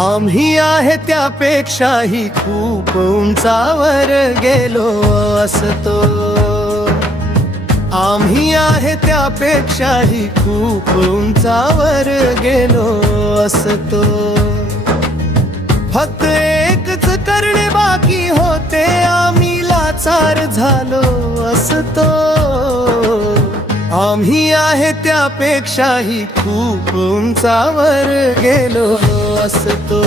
आम्ही आहे त्यापेक्षाही खूप उंचावर गेलो असतो। आम्ही आहे त्यापेक्षाही खूप उंचावर गेलो असतो। फक्त एकच करणे बाकी होते, आम्ही लाचार झालो असतो। आम्ही आहे त्यापेक्षाही खूप उंचावर गेलो असतो।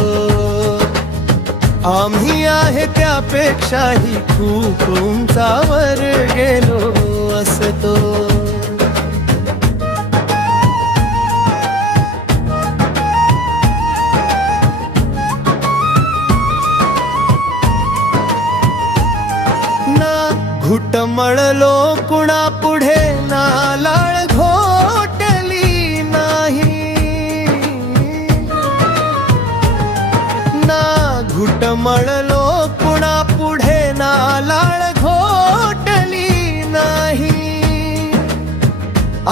आम्ही आहे त्यापेक्षाही खूप उंचावर गेलो असतो। घुटमळलो कुणा पुढे, नालाळ घोटली नाही ना। घुटमळलो कुणा पुढे, नालाळ घोटली नाही।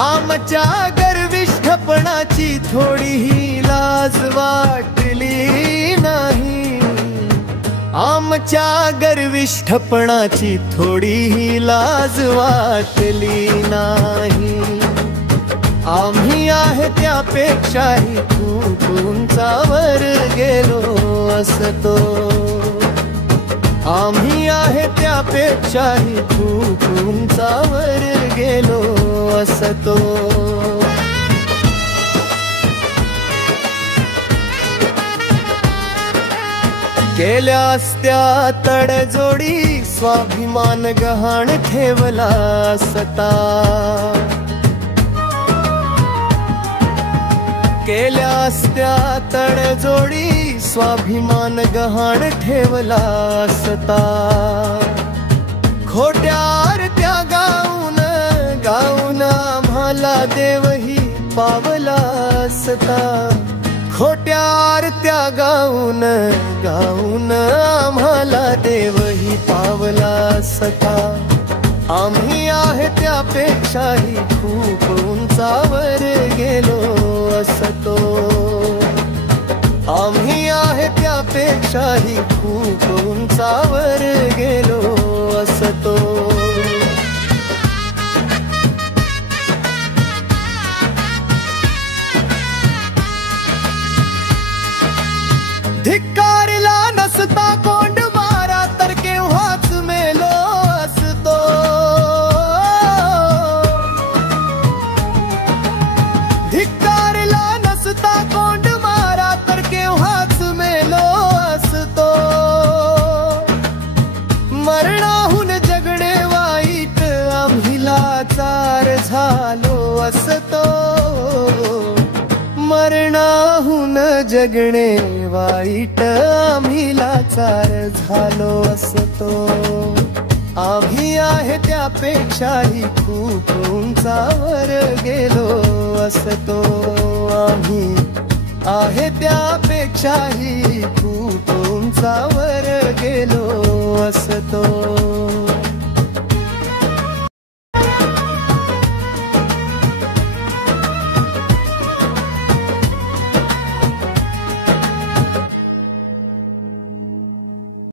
आमच्या गर्विष्ठपणाची थोडीही लाज वाटली नाही। आमच्या गर्विष्ठपणाची थोडीही लाज वाटली नाही। आम्ही आहे त्यापेक्षाही खूप उंचावर गेलो असतो। आम्ही आहे त्यापेक्षाही खूप उंचावर गेलो असतो। केल्या असत्या तडजोडी, स्वाभिमान गहाण ठेवला असता। केल्या असत्या तडजोडी, स्वाभिमान गहाण ठेवला असता। खोट्या आरत्या गाऊन गाऊन आम्हाला देवही पावला असता। खोट्या आरत्या गाऊन गाऊन आम्हाला देवही पावला असता। आम्ही आहे त्यापेक्षाही खूप उंचावर गेलो असतो। आम्ही आहे त्यापेक्षाही खूप उंचावर गेलो असतो। धिक्कारला नसता कोंड मारा, तर केव्हाच मेलो असतो। धिक्कारला नसता कोंड मारा, तर केव्हाच मेलो असतो। मरणाहून जगणे वाईट, आम्ही लाचार झालो असतो। मरणाहून जगणे वाईट, आम्ही लाचार झालो असतो। आम्ही आहे त्यापेक्षाही खूप उंचावर गेलो असतो। आम्ही आहे त्यापेक्षाही खूप उंचावर गेलो असतो।